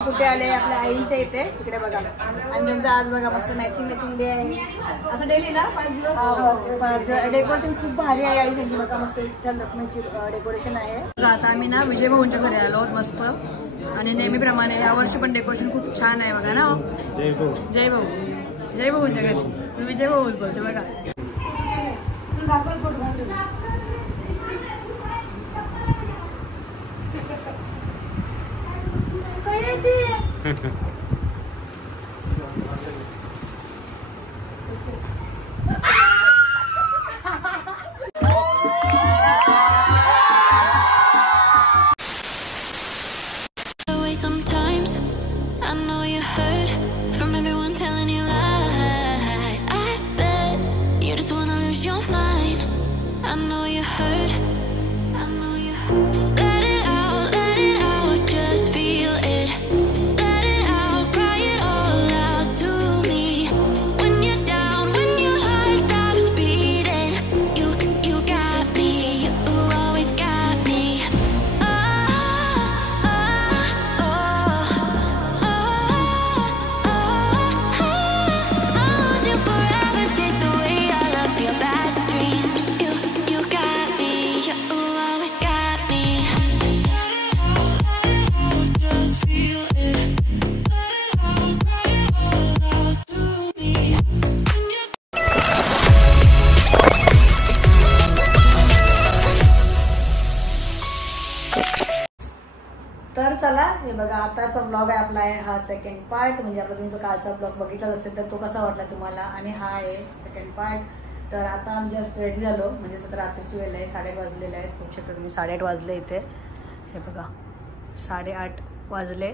कुठे आले आपल्या आईंच्या इथे तिकडे बघा आणि त्यांचा आज बघा मस्त मॅचिंग डे आहे असं डेली ना 5 दिवस डेकोरेशन खूप भारी आहे आई त्यांची बघा मस्त रकमेची डेकोरेशन आहे। आता आम्ही ना विजय भाऊंच्या घरी आलो मस्त आणि नेहमीप्रमाणे यावर्षी पण डेकोरेशन खूप छान आहे बघा ना। जय भाऊंच्या घरी मी विजय भाऊ बोलते बघा। Sometimes I know you heard from everyone telling you lies. I bet you just wanna lose your mind. I know you heard. Let it out, just feel it. Let it out, cry it all out to me. When you're down, when your heart stops beating, you got me, you always got me. तर चला हे बघा आताचा blog आहे आपला आहे हा second part म्हणजे आपला तुम्ही जो कालचा ब्लॉग बघितला असेल तर तो कसा वाटला तुम्हाला आणि हा आहे सेकंड पार्ट। तर आता आम्ही जस्ट रेडी झालो म्हणजे सध्या रात्रीची वेळ आहे 8:30 वाजलेले आहेत बघू शकता तुम्ही 8:30 वाजले इथे हे बघा 8:30 वाजले।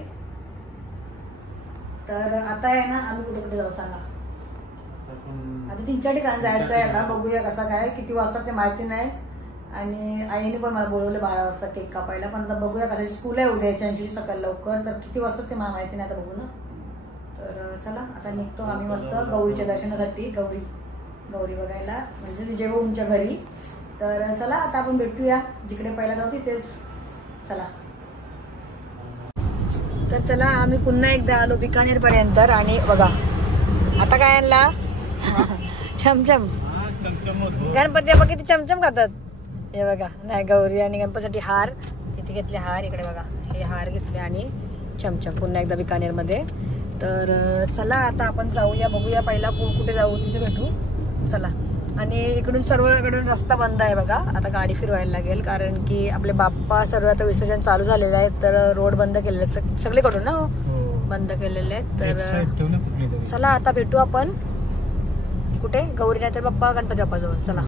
तर आता आहे ना आम्ही कुठे कुठे जाऊ सांगा आता 3-4 ठिकाणी जायचं आहे आता बघूया कसं काय किती वाजता ते माहिती नाही आणि आईने पण मला बोलवलं 12 वाजता केक कापायला पण आता बघूया का स्कूल आहे उद्याच्या सकाळी लवकर तर किती वाजता ते मला माहिती नाही आता बघू ना। तर चला आता निघतो आम्ही मस्त गौरीच्या दर्शनासाठी गौरी बघायला म्हणजे विजय भाऊंच्या घरी। तर चला आता आपण भेटूया जिकडे पहिला जाऊ तिथेच चला। तर चला आम्ही पुन्हा एकदा आलो बिकानेर पर्यंत आणि बघा आता काय आणला चमचम गणपती बाप्पा किती चमचम खातात हे बघा नाही गौरी आणि गणपतीसाठी हार इथे घेतले हार इकडे बघा हे हार घेतले आणि चमचम पुन्हा एकदा बिकानेर मध्ये। तर चला आता आपण जाऊया बघूया पहिला कुठे जाऊ तिथे भेटू चला। आणि इकडून सर्वकडून रस्ता बंद आहे बघा आता गाडी फिरवायला लागेल कारण की आपले बाप्पा सर्व आता विसर्जन चालू झालेलं आहे तर रोड बंद केलेले सगळीकडून ना बंद केलेले आहेत। तर चला आता भेटू आपण कुठे गौरी नाही तर बाप्पा गणपती बाप्पा जवळ चला।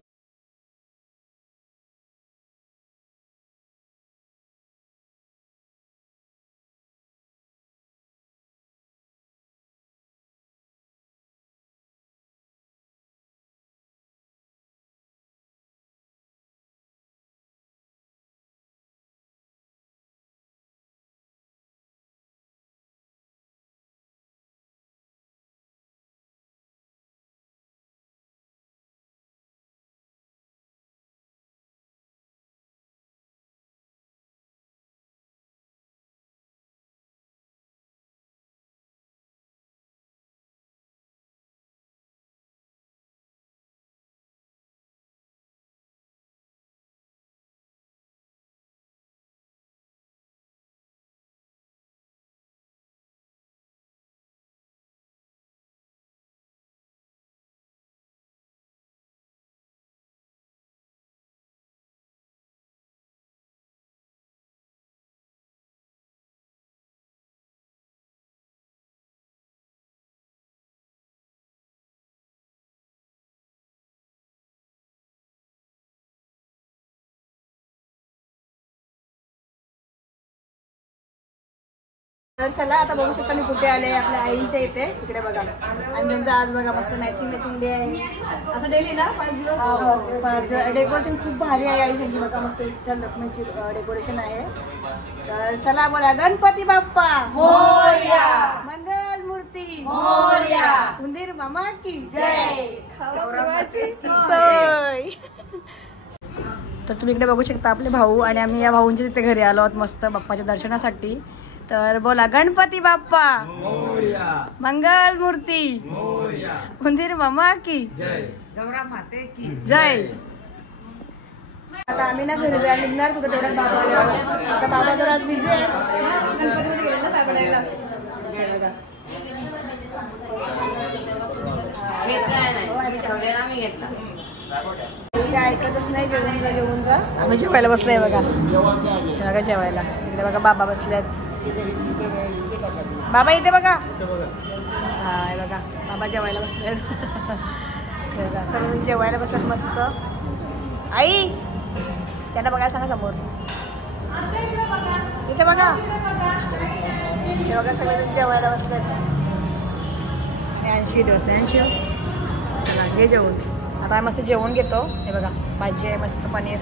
तर चला आता बघू शकता मी कुठे आले आपल्या आईंच्या इथे तिकडे बघा आणि त्यांचा आज बघा मस्त मॅचिंग डे आहे असं डेली ना 5 दिवस डेकोरेशन खूप भारी आहे आई त्यांची बघा मस्त रकमेची डेकोरेशन आहे। तर चला बोला गणपती बाप्पा मोरया मंगल मूर्ती मोरया उंदीर मामा की जय सोय। तर तुम्ही इकडे बघू शकता आपले भाऊ आणि आम्ही या भाऊंच्या तिथे घरी आलो आहोत मस्त बाप्पाच्या दर्शनासाठी। तर बोला गणपती बाप्पा मंगल मूर्ती उंदीर मामा की गौरा माते की जय. आता आम्ही ना घरी जायला निघणार तुझं तेवढ्यात बाबा आले. आता बाबा जर आज बिझी आहे. गणपतीमध्ये गेलेला पाय पडायला. बघा. काय ऐकतच नाही. जेवून जा. आम्ही जेवायला बसलोय बघा. बघा जेवायला. इकडे बघा बाबा बसलेत. बाबा इथे बघा. हा बघा बाबा जेवायला बसलेत. बघा सर्वजण जेवायला बसतात मस्त. आई त्यांना बघायला सांगा समोर. इथे बघा. इथे बघा सगळेजण जेवायला बसलेत. ज्ञानशी दिवस ज्ञानशी चला घे जेवण. आता मस्त जेवण घेतो. हे बघा भाजी आहे मस्त पनीर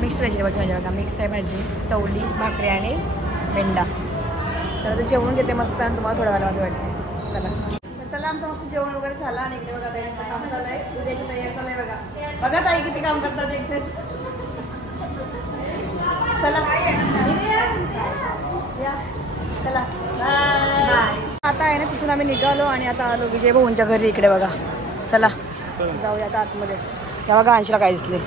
मिक्स व्हेजिटेबलची भाजी बघा. मिक्स आहे भाजी चवली भाकरी आणि भेंडा. तर आता जेवण घेते मस्त आणि तुम्हाला थोड्या वेळामध्ये वाटते. चला तर चला आमचं मस्त जेवण वगैरे झालं आणि इकडे बघा ताईंचं काम झालं आहे. उद्याची तयारी चालू आहे बघा. बघा ताई किती काम करतात एकटेच. चला या चला बाय. आता आहे ना तिथून आम्ही निघालो आणि आता आलो विजय भाऊंच्या घरी. इकडे बघा चला जाऊया आता आतमध्ये. या बघा अंशला काय दिसले.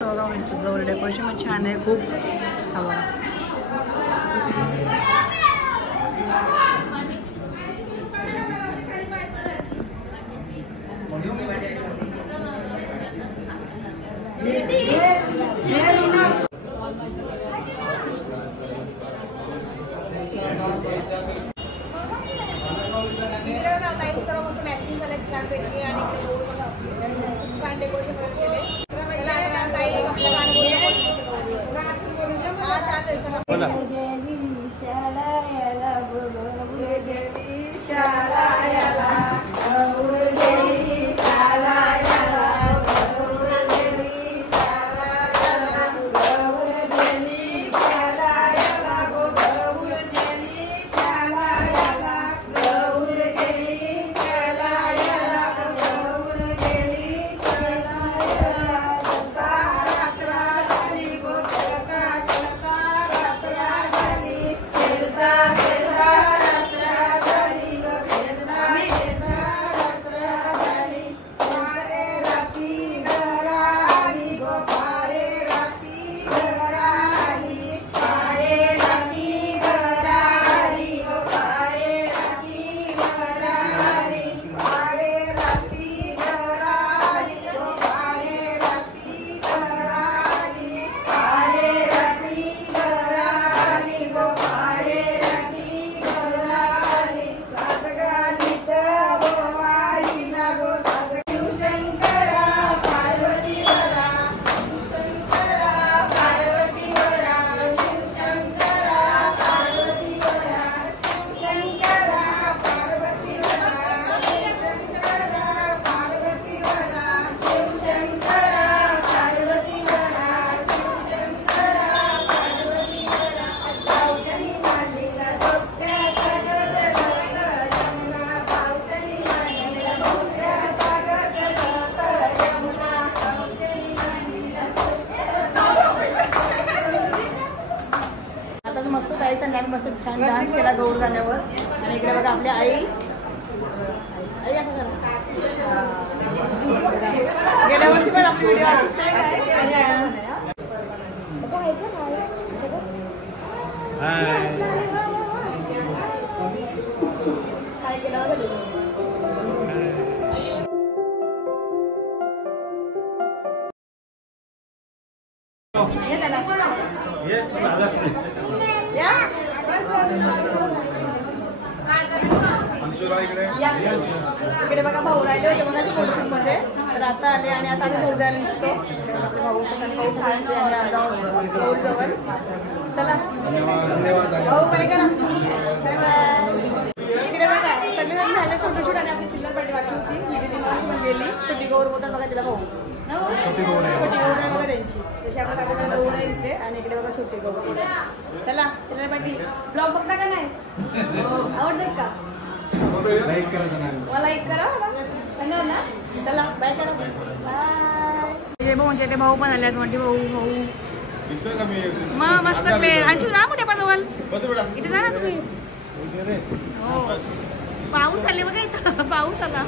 जवळ डेकोरेशन पण छान आहे खूप. हवा मॅचिंग झालं छान पैकी आणि छान डेकोरेशन केले. अशी सेट आहे आणि आता पण आहे, हा. आता आहे का नाही? काय केलं बघा. ये त्याला. या. या. इकडे बघा भाऊ राहिले होते मगाशी फंक्शन मध्ये, तर आता आले आणि आता आम्ही घरी जायला निघतो. आपले भाऊ सकाळी भाऊ शाळेत आणि आता भाऊ जवळ. चला भाऊ काय करा. इकडे बघा सगळेजण झाले फोटोशूट आणि आपली चिल्लर पार्टी बाकी होती. पण गेली छोटी गौर बोलतात बघा तिला भाऊ. छोटी गौर आहे बघा त्यांची. जशी आपल्या काकाकडे गौर आहे इथे आणि इकडे बघा छोटी गौर. चला चिल्लर पार्टी ब्लॉग बघता का नाही? आवडतात का? मला लाईक करा सांगा ना. चला बाय करा. बाय. भाऊंचे ते भाऊ पण आले मोठे भाऊ. मग मस्त क्ले अंशू जा मोठ्या पाजवल इथे जा ना तुम्ही. हो पाऊस आले बघा इथं. पाऊस आला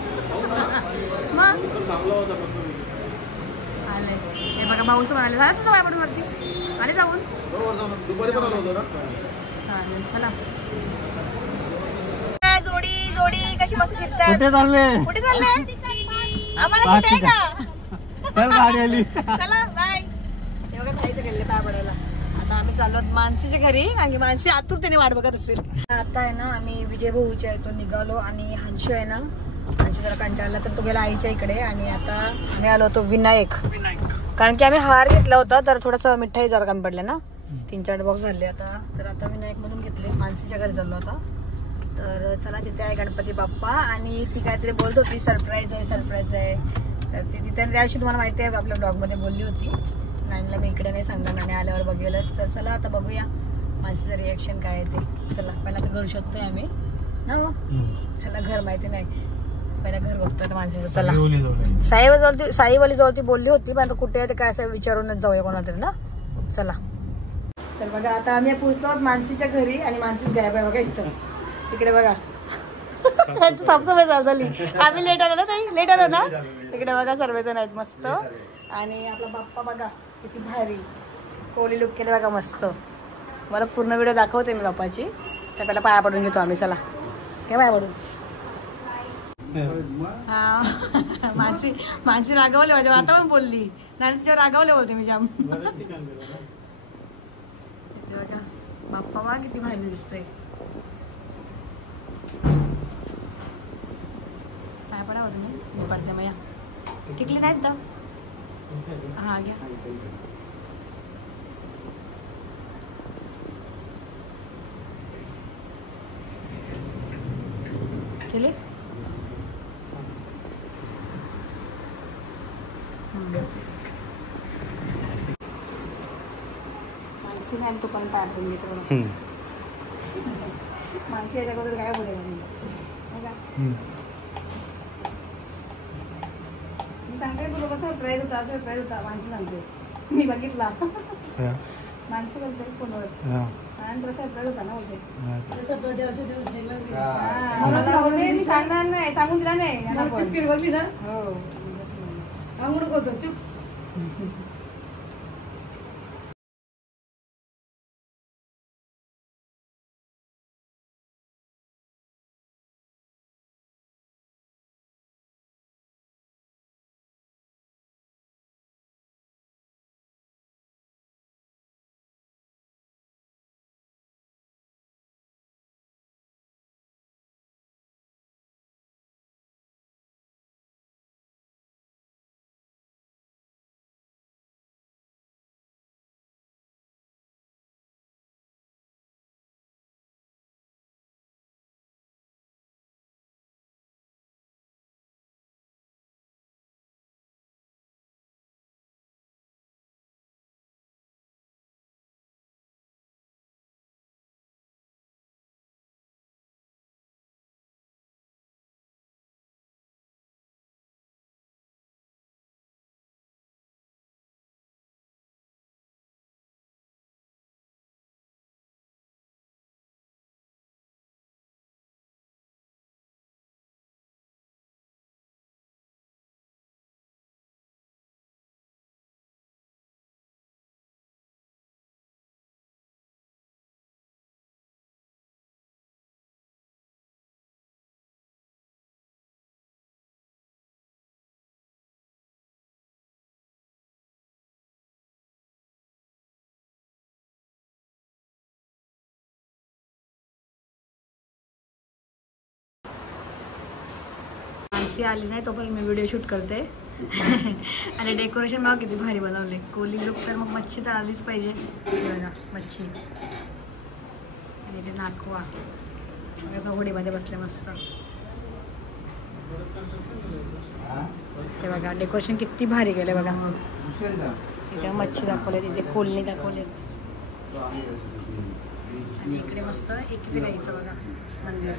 मग आले. हे बघा पाऊस पण आले. झालं तुझं बाय पडून वरती आले जाऊन. चालेल चला. जोडी जोडी कशी मस्त फिरतात. कुठे चालले आम्हाला सुट्टी आहे का? चल गाडी आली. चला बाय. हे बघा खायचं गेले पाय पडायला. आता आम्ही चाललो मानसीच्या घरी कारण की मानसी आतुरतेने वाट बघत असेल. आता आहे ना आम्ही विजय भाऊच्या इथून निघालो आणि हंशू आहे ना हंशू जरा कंटाळला तर तो गेला आईच्या इकडे आणि आता आम्ही आलो होतो विनायक कारण की आम्ही हार घेतला होता तर थोडंसं मिठाई जरा कमी पडले ना 3-4 बॉक्स झाले आता. तर आता विनायक मधून घेतले. मानसीच्या घरी चाललो आता. तर चला तिथे आहे गणपती बाप्पा आणि ती काहीतरी बोलत होती सरप्राईज आहे. तर ती तिथे त्या दिवशी तुम्हाला माहिती आहे आपल्या ब्लॉगमध्ये बोलली होती. नानीला मी इकडे नाही सांगणार नानी आल्यावर बघेलच. तर चला आता बघूया माणसाचं रिॲक्शन काय आहे ते. चला पहिला तर घर शोधतोय आम्ही ना गो. चला घर माहिती नाही पहिला घर बघतोय माणसाचं. चला साईवाली जवळ ती बोलली होती पण कुठे आहे ते काय असं विचारूनच जाऊया कोणाला तरी ना. चला तर बघा आता आम्ही पोहोचलो मानसीच्या घरी आणि मानसीच गायब आहे बघा इथं. इकडे बघा साफसफाई चालू झाली. आम्ही लेट आलो ना ताई लेट आलो ना. इकडे बघा सर्वजण आहेत मस्त आणि आपला बाप्पा बघा किती भारी कोहली लुक केले बघा मस्त. मला पूर्ण व्हिडिओ दाखवते मी बाप्पाची. तर पहिला पाया पडून घेतो आम्ही. चला काय पाया पडून. हा मानसी रागवले माझ्या आता पण बोलली नानीच्या रागवले बोलते मी जाम. बघा बाप्पा बघा किती भारी दिसतंय. पाया पडा होतं मी पडते मया टिकली नाहीत तर. हा घ्या. केले मानसी नाही तू पण पाय पडून घेतो. मानसी याच्या अगोदर काय बोलेल नाही का. मी सांगते बरोबर सरप्राईज होता माणसं सांगते मी बघितला. माणसं बोलते फोनवर आणि तुला सरप्राईज होता ना बोलते. मी सांगणार नाही सांगून दिला नाही. बघली ना हो सांगून बोलतो चुप. मावशी आली नाही तोपर्यंत मी व्हिडिओ शूट करते. आणि डेकोरेशन बघा किती भारी बनवले. कोली लुक तर मग मच्छी तर आलीच पाहिजे. बघा मच्छी आणि ते नाखवा असं होडीमध्ये बसले मस्त. हे बघा डेकोरेशन किती भारी केलं बघा. इथे मच्छी दाखवले, तिथे कोलनी दाखवलेत आणि इकडे मस्त एक फिरायचं बघा मंदिर.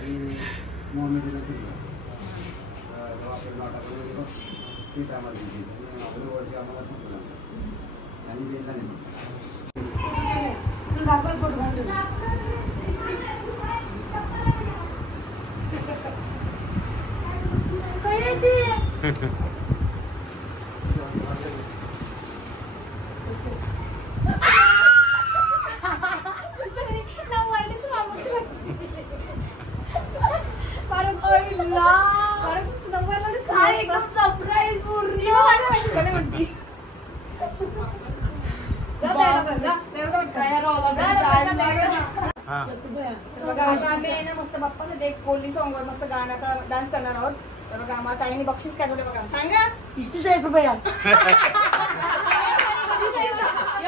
मस्त बाप्पासाठी एक कोली सॉंग वर मस्त गाण्याचा डान्स करणार आहोत. तर बघा आम्हाला ताईने बक्षीस काय ठेवले बघा. सांगा. इष्टीच आहे रुपया.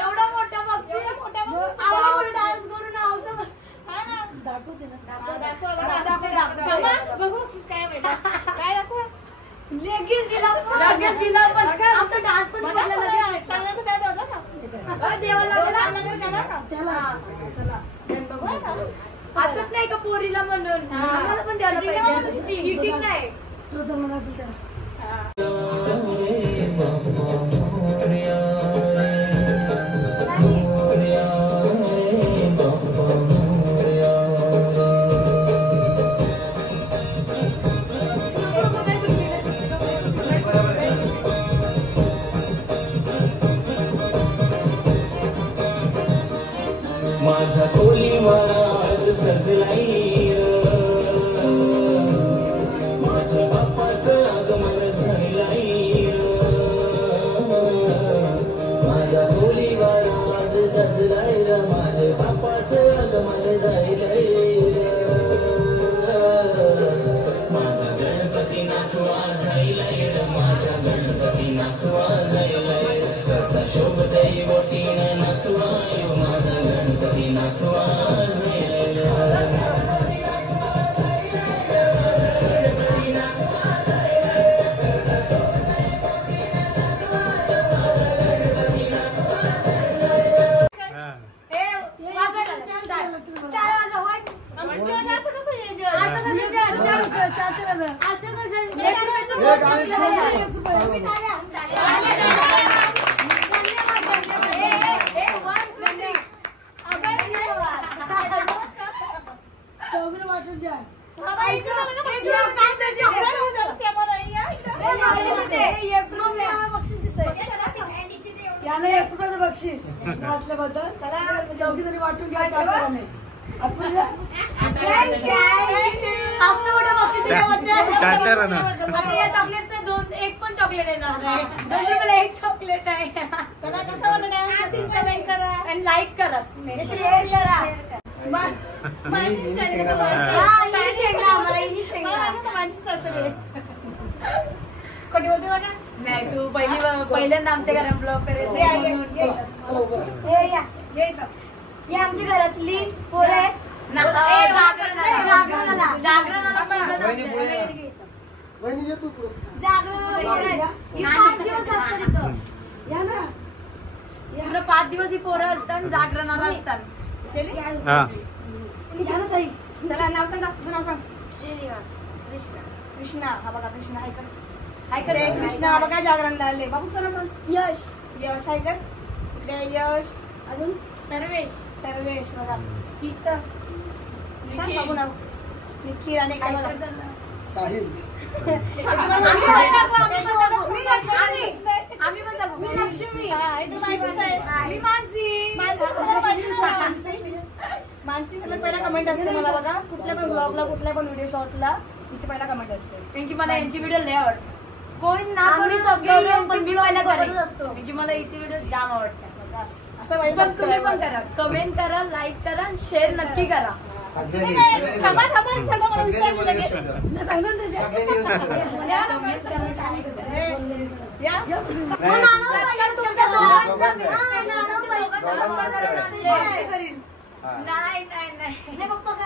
एवढा मोठा बक्षीस डान्स करून काय दाखवा. लगेच दिला पण आमचा डान्स पण सांगायचं काय होतं का देवाला चला असंच नाही का पोरीला म्हणून पण द्यायला पाहिजे. चीटिंग नाही तुझं म्हणायचं. माझा कोली महाराज सजलाई, माझ्या बाप्पाचं आगमन झालंय. माझा कोली महाराज सजलाय, माझ्या बाप्पाचं आगमन झालंय. माझा गणपती नाखवा झालाय, माझा गणपती नाखवा झालाय. कसा शोभ दैवतीनं नाखवा, माझा गणपती नाखवा झालाय. याला 1 रुपयाचं बक्षीस असल्याबद्दल चौकी तरी वाटून घ्या. चॉकलेटचं 2 एक पण चॉकलेट येणार नाही. 2 रुपयाला 1 चॉकलेट आहे. चला कसं वाटलं कमेंट करा आणि लाईक करा, शेअर करा. खोटी बोलते बघा. नाही तू पहिल्यांदा आमच्या घरात ब्लॉग करायचं. ही आमच्या घरातली पोरं जागरण 5 दिवस ही पोरं असतात जागरणाला असतात. चला नाव सांगा. तुझं नाव सांग. श्रीनिवास. कृष्णा. हा बघा कृष्णा हाय कर. हाय कर. कृष्णा हा बघा जागरणला आले. बाबू तुझं नाव सांग. यश. यश हाय कर. इकडे यश. अजून सर्वेश. सर्वेश बघा. इथं सांग बाबू नाव. निखिल. आणि काय बघा साहिल. आम्ही पण दाखवू. लक्ष्मी. मी मानसी. मानसी सगळ्यात पहिला कमेंट असते मला बघा. कुठल्या पण ब्लॉगला कुठल्या पण व्हिडिओ शॉर्टला तिची पहिला कमेंट असते. कारण की मला यांची व्हिडिओ लय आवडते. कोण ना कोणी सगळं पण मी पहिला करत असतो. कारण की मला याची व्हिडिओ जाम आवडते. असं तुम्ही पण करा. कमेंट करा, लाईक करा आणि शेअर नक्की करा. तुम्ही काय थांबा थांबा मला विसरले लगेच सांगून नाही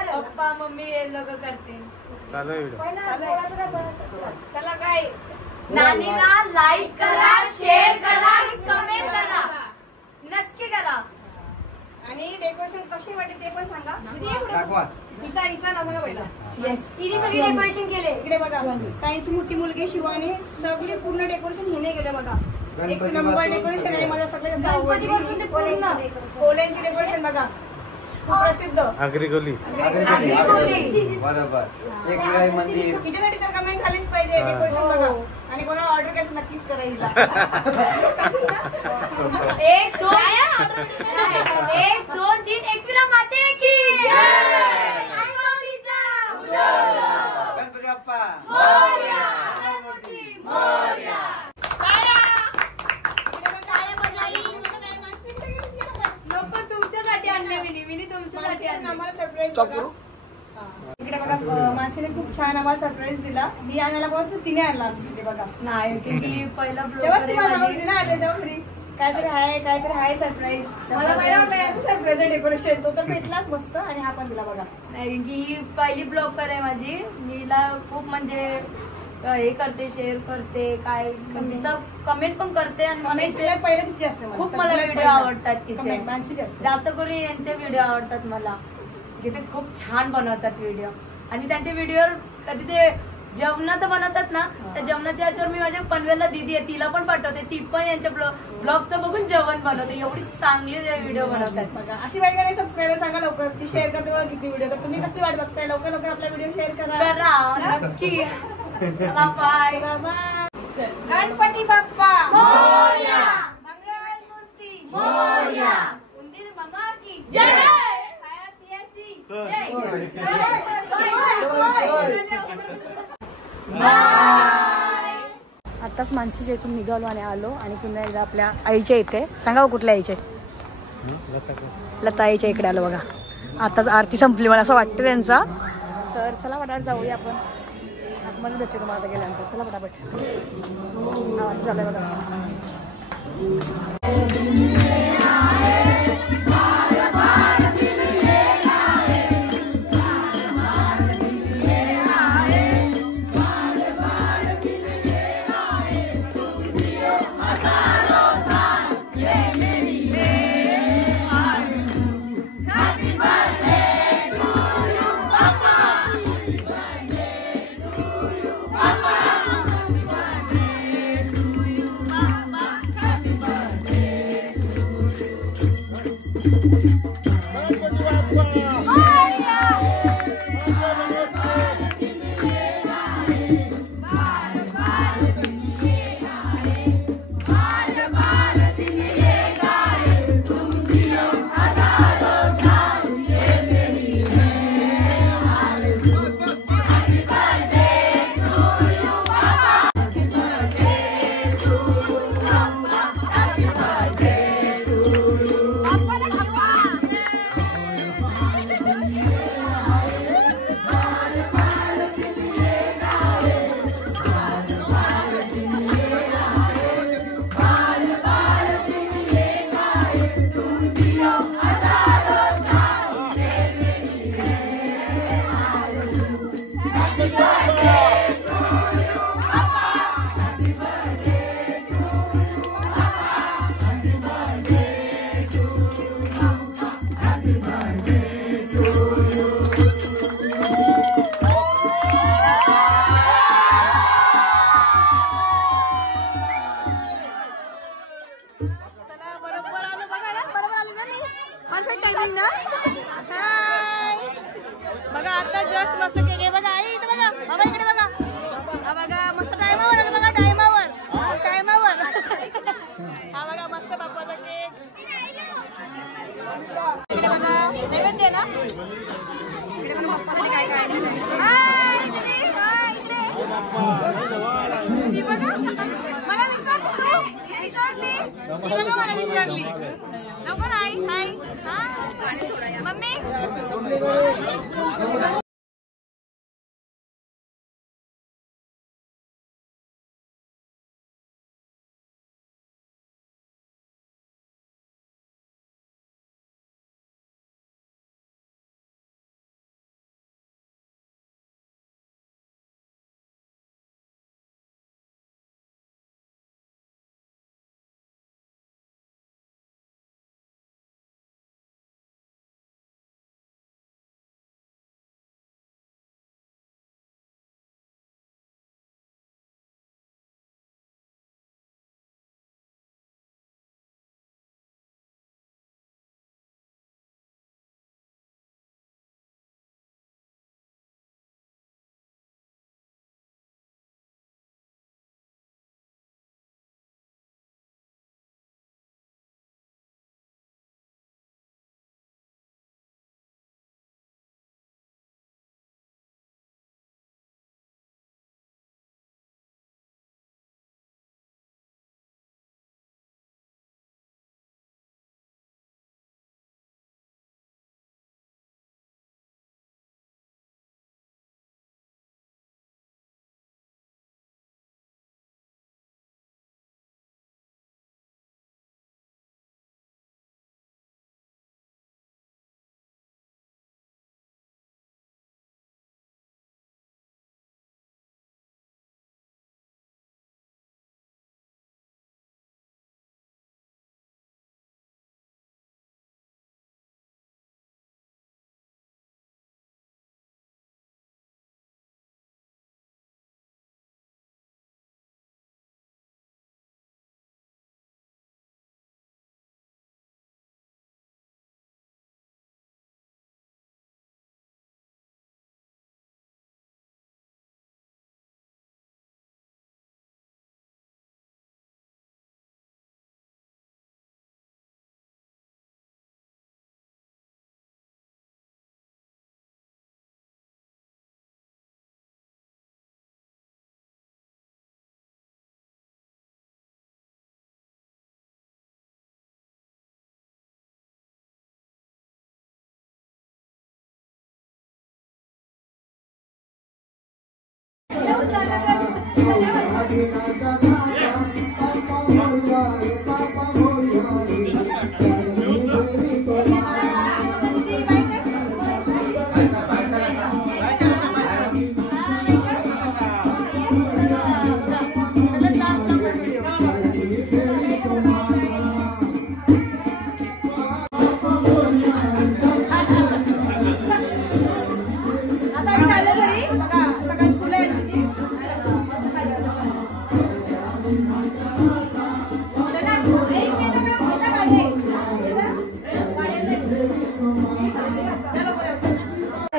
पप्पा मम्मी हे लोक करतील. चला काय नानीला लाईक करा, शेअर करा, कमेंट करा, नक्की करा. आणि डेकोरेशन कशी वाटते ते पण सांगा. हिचा नमुना पहिला. हिने सगळी डेकोरेशन केले. इकडे बघा ताईंची मोठी मुलगी शिवानी सगळी पूर्ण डेकोरेशन हिने केले बघा. एक नंबर डेकोरेशन आहे. मला सगळं गणपतीपासून ते पूर्ण कोल्यांची डेकोरेशन बघा सुप्रसिद्ध आगरीगोली बरोबर. एक मंदिर तिच्यासाठी तर कमेंट झालीच पाहिजे डेकोरेशन बघा. आणि कोणाला ऑर्डर करायचं नक्कीच करायला. 1 2 3 एकविरा माते की आई माऊलीचा गणपती बाप्पा मोरया, गणपती मोरया. नको तुमच्यासाठी आणले मी तुमच्यासाठी आम्हाला सरप्राईज करू. इकडे बघा मानसीने खूप छान आम्हाला सरप्राईज दिला. मी आणायला बोलतो तिने आणला आमच्या इथे बघा. नाही की पहिला तेव्हाच तुम्हाला ना आले तेव्हा घरी काहीतरी आहे सरप्राईज. मला पहिला वाटलं सरप्राईज डेकोरेशन तो तर भेटलाच मस्त. आणि हा पण दिला बघा. नाही की ही पहिली ब्लॉगर आहे माझी. मीला खूप म्हणजे हे करते, शेअर करते, काय म्हणजे कमेंट पण करते. आणि पहिले तिची असते खूप मला व्हिडिओ आवडतात तिचे. मानसीची असते जास्त करून यांचे व्हिडिओ आवडतात मला. की ते खूप छान बनवतात व्हिडिओ. आणि त्यांचे व्हिडिओ कधी ते जेवणाचं बनवतात ना, त्या जेवणाच्या याच्यावर मी माझ्या पनवेलला दीदी आहे तिला पण पाठवते. ती पण यांच्या ब्लॉगचं बघून जेवण बनवते. एवढी चांगली व्हिडिओ बनवतात बघा. अशी वेगवेगळे सबस्क्रायबर सांगा लवकर. ती शेअर करते बघा किती व्हिडिओ. तर तुम्ही कसली वाट बघताय लवकर लवकर आपला व्हिडिओ शेअर करा नक्की. चला बाय. गणपती बाप्पा मोरया, मंगलमूर्ती मोरया, उंदीर मामा की जय, खायापियाची आताच मानसीच्या इथून निघालो आणि आलो. आणि पुन्हा एकदा आपल्या आईच्या इथे सांगा कुठल्या आईचे लता आईच्या इकडे आलो बघा. आताच आरती संपली मला असं वाटतं त्यांचा. तर चला पटापट जाऊया आपण. आतमध्ये भेटते तुम्हाला आता गेल्यानंतर. चला पटापट आवाज झालाय बघा. बघा आता जस्ट मस्त केले बघा. आई इथे बघा बाबा इकडे बघा. हा बघा मस्त टायमावर आलं बघा. टायमावर हा बघा मस्त बाप्पाचा केक. इकडे बघा नैवेद्य ना. इकडे बघा बाप्पासाठी काय काय आणलेलं आहे. ती बघा मला विसरली. ती बघा मला विसरली. लवकर हाय हाय मम्मी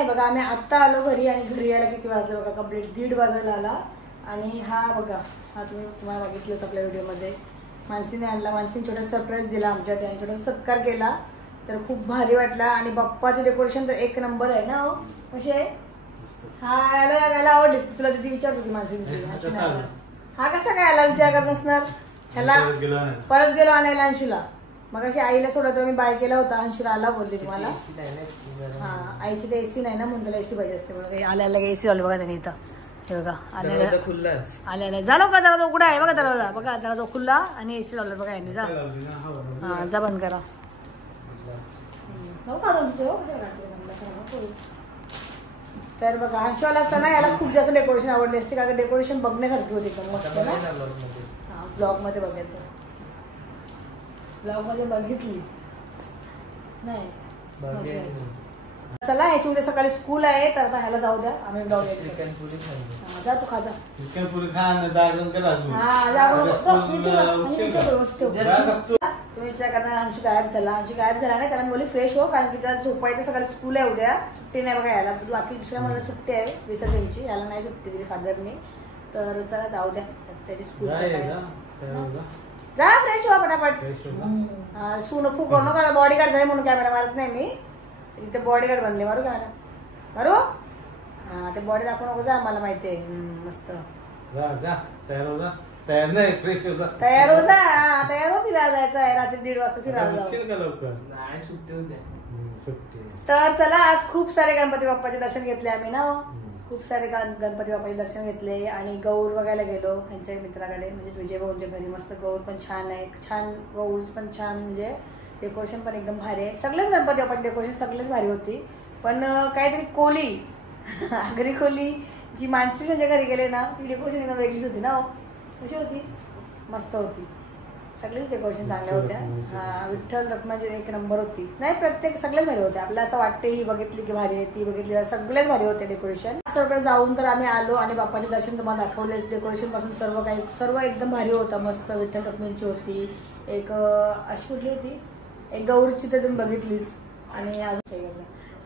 बघा आम्ही आत्ता आलो घरी आणि घरी यायला किती वाजले बघा कंप्लीट 1:30 वाजायला आला. आणि हा बघा हा तुम्हाला बघितलंच आपल्या व्हिडिओमध्ये मानसीने आणला. मानसीने छोटा सरप्राईज दिला आमच्यासाठी आणि छोटा सत्कार केला तर खूप भारी वाटला. आणि बाप्पाचं डेकोरेशन तर एक नंबर आहे ना. हो कसे हा याला आवडलीस तुला तिथे विचारत होती मानसीने हा कसा काय आला विचार करत असणार. ह्याला परत गेलो आणायला अंशूला. मग अशी आईला सोडत मी बाय केला होता. अंशूला आला बोलली तुम्हाला हा आईची तर एसी नाही ना म्हणून त्याला एसी पाहिजे असते. बघा आल्याला एसी लावली बघा त्याने इथं. हे बघा आल्याला झालो का दरवाजा उघडा आहे बघा दरवाजा बघा दरवाजा खुल्ला आणि एसी लावला बघा यांनी जा हा जा बंद करा. तर बघा अंशूला असताना याला खूप जास्त डेकोरेशन आवडली असते कारण डेकोरेशन बघण्यासारखी होती एकदम मस्त ना. हा ब्लॉग मध्ये बघेल ब्लॉग मध्ये बघितली नाही. चला ह्याची उद्या सकाळी स्कूल आहे तर आता ह्याला जाऊ द्या आम्ही ब्लॉग जा तू खा जा. तुम्ही विचार करणार अंशू गायब झाला. अंशू गायब झाला नाही त्याला बोलली फ्रेश हो कारण की त्याला झोपायचं सकाळी स्कूल आहे उद्या सुट्टी नाही बघा याला. बाकी दुसऱ्या मला सुट्टी आहे विसर्जनची याला नाही सुट्टी दिली फादरने तर चला जाऊ द्या त्याची स्कूल जा फ्रेश हो पटापट. सून फू करू नका बॉडीगार्ड झाले म्हणून कॅमेरा मारत नाही मी इथे बॉडीगार्ड बनले मारू कॅमेरा मारू हा ते बॉडी दाखवू नको जा मला माहिती आहे मस्त तयार नाही फ्रेश होता तयार हो जा, तयार हो, फिरायला जायचं आहे रात्री 1:30 वाजता फिरायला जाऊ. निघशील का लवकर नाही सुट्टी होत्या. सुट्टी तर चला आज खूप सारे गणपती बाप्पाचे दर्शन घेतले आम्ही ना. खूप सारे गणपती बाप्पाचे दर्शन घेतले आणि गौर बघायला गेलो ह्यांच्या मित्राकडे, म्हणजे विजय भाऊंच्या घरी. मस्त गौर पण छान आहे, छान गौर पण छान, म्हणजे डेकोरेशन पण एकदम भारी आहे. सगळेच गणपती बाप्पाची डेकोरेशन सगळेच भारी होती. पण काहीतरी कोली आगरी कोली जी मानसी त्यांच्या घरी गेले ना, ती डेकोरेशन एकदम वेगळीच होती ना. कशी होती? मस्त होती. सगळेच डेकोरेशन चांगल्या होत्या. हा, विठ्ठल रखुमाची एक नंबर होती. नाही, प्रत्येक सगळेच भारी होते. आपल्याला असं वाटते ही बघितली की भारी आहे, ती बघितली, सगळेच भारी होते डेकोरेशन. सगळं जाऊन तर आम्ही आलो आणि बाप्पाचे दर्शन तुम्हाला दाखवलेच. डेकोरेशन पासून सर्व काही सर्व एकदम भारी होतं. मस्त विठ्ठल रखुमाची होती. एक अशी कुठली होती, एक गौरीची तर तुम्ही बघितलीच. आणि अजून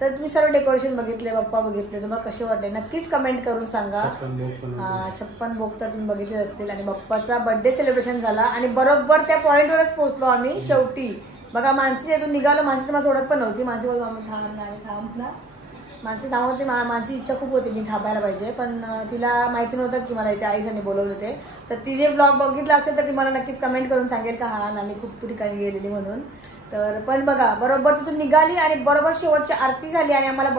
तर तुम्ही सर्व डेकोरेशन बघितले, बाप्पा बघितले, तुम्हाला कसे वाटले नक्कीच कमेंट करून सांगा. 56 भोग तर तुम्ही बघितले असतील. आणि बाप्पाचा बर्थडे सेलिब्रेशन झाला आणि बरोबर त्या पॉईंटवरच पोहोचलो आम्ही शेवटी. बघा, मानसी इथून निघालो. मानसी तर मला सोडत पण नव्हती. मानसी बोलतो थांब ना. मानसी थांबवते. मानसी इच्छा खूप होती मी थांबायला पाहिजे, पण तिला माहिती नव्हतं की मला इथे आईसाठी बोलवलं ते. तर तिने ब्लॉग बघितला असेल तर ती मला नक्कीच कमेंट करून सांगेल का हा नानी खूप ठिकाणी गेलेली म्हणून. तर पण बघा, बरोबर तिथून निघाली आणि बरोबर शेवटची आरती झाली आणि आम्हाला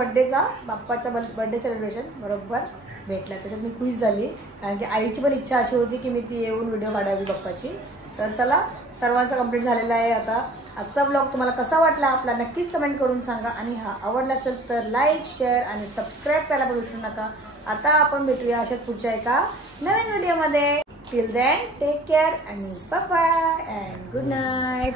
बाप्पाचा बर्थडे सेलिब्रेशन बरोबर भेटला. त्याच्यात मी खुश झाली, कारण की आईची पण इच्छा अशी होती की मी ती येऊन व्हिडिओ काढावी बाप्पाची. तर चला, सर्वांचा कंप्लीट झालेला आहे आता. आजचा ब्लॉग तुम्हाला कसा वाटला आपला नक्कीच कमेंट करून सांगा. आणि हा आवडला असेल तर लाईक, शेअर आणि सबस्क्राईब करायला पण विसरू नका. आता आपण भेटूया अशाच पुढच्या एका नवीन व्हिडिओमध्ये. टिल देन टेक केअर आणि bye bye and good night.